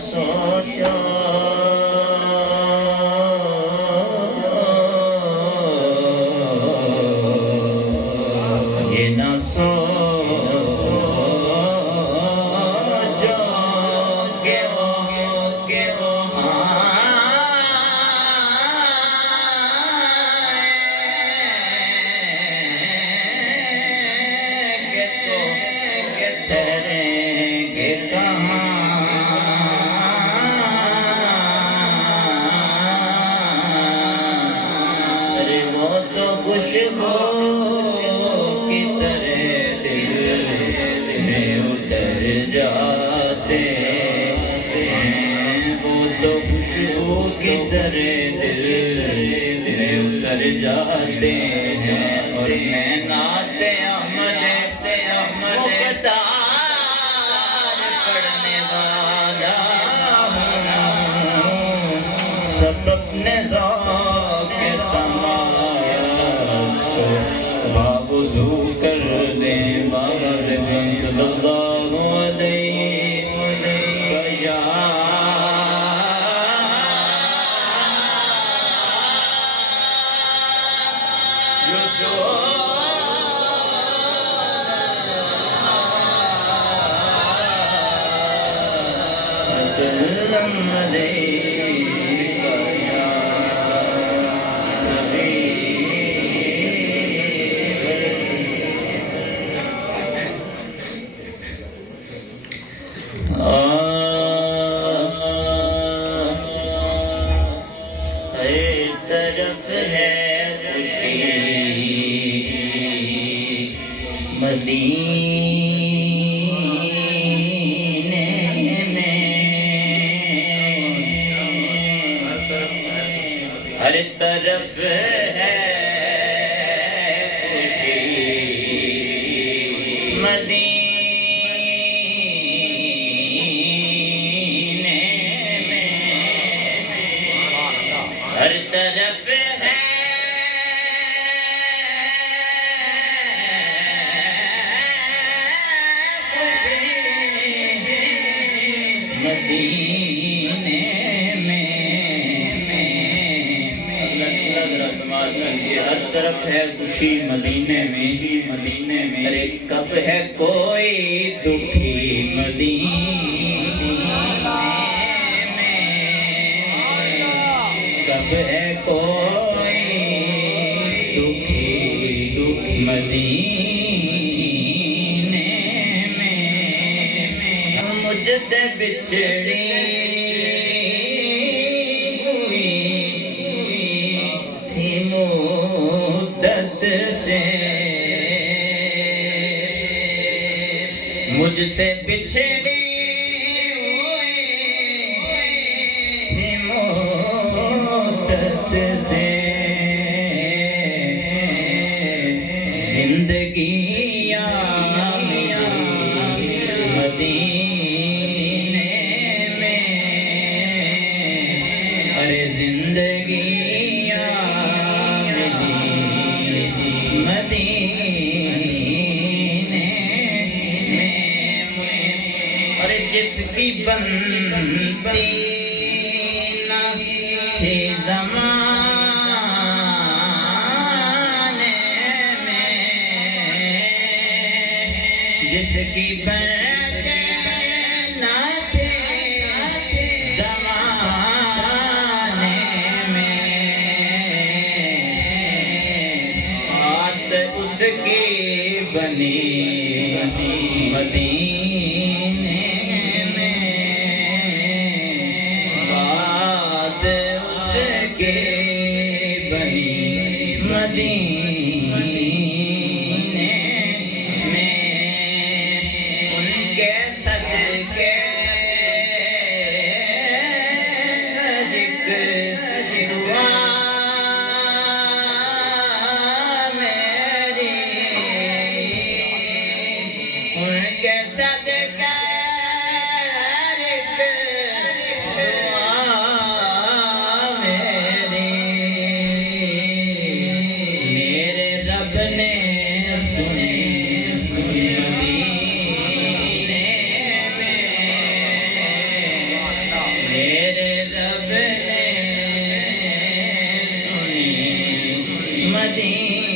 سوچا یہ نہ سوچا کہ وہ خوشبو کی طرح دل میں اتر جاتے ہیں وہ تو خوشبو کی طرح دل میں اتر جاتے ہیں اور میں نعت احمد مختار پڑھنے والا ہوں سب اپنے ذوق کے سما وضو کر لیں باز میں صلی اللہ علیہ وسلم طرف ہے خوشی مدینے میں ہر طرف ہے خوشی مدینے میں ہر طرف ہے خوشی مدینے میں ہر طرف ہے خوشی مدینے میں ارے کب ہے کوئی دکھی مدینے میں کب ہے کوئی دکھی مدینے میں مجھ سے بچھڑی ہوئی تھی مدت سے مجھ سے بچھڑی ہوئی تھی مدت سے زندگیاں مدینے میں ارے زندگیاں مدینے میں ارے جس کی بنتی نہ تھی زمانے میں جس کی بنتی نہ تھی زمانے میں بات اس کی بنی مدینے میں بات اس کی بنی مدینے میں ان کے صدقے دعا میری مدینے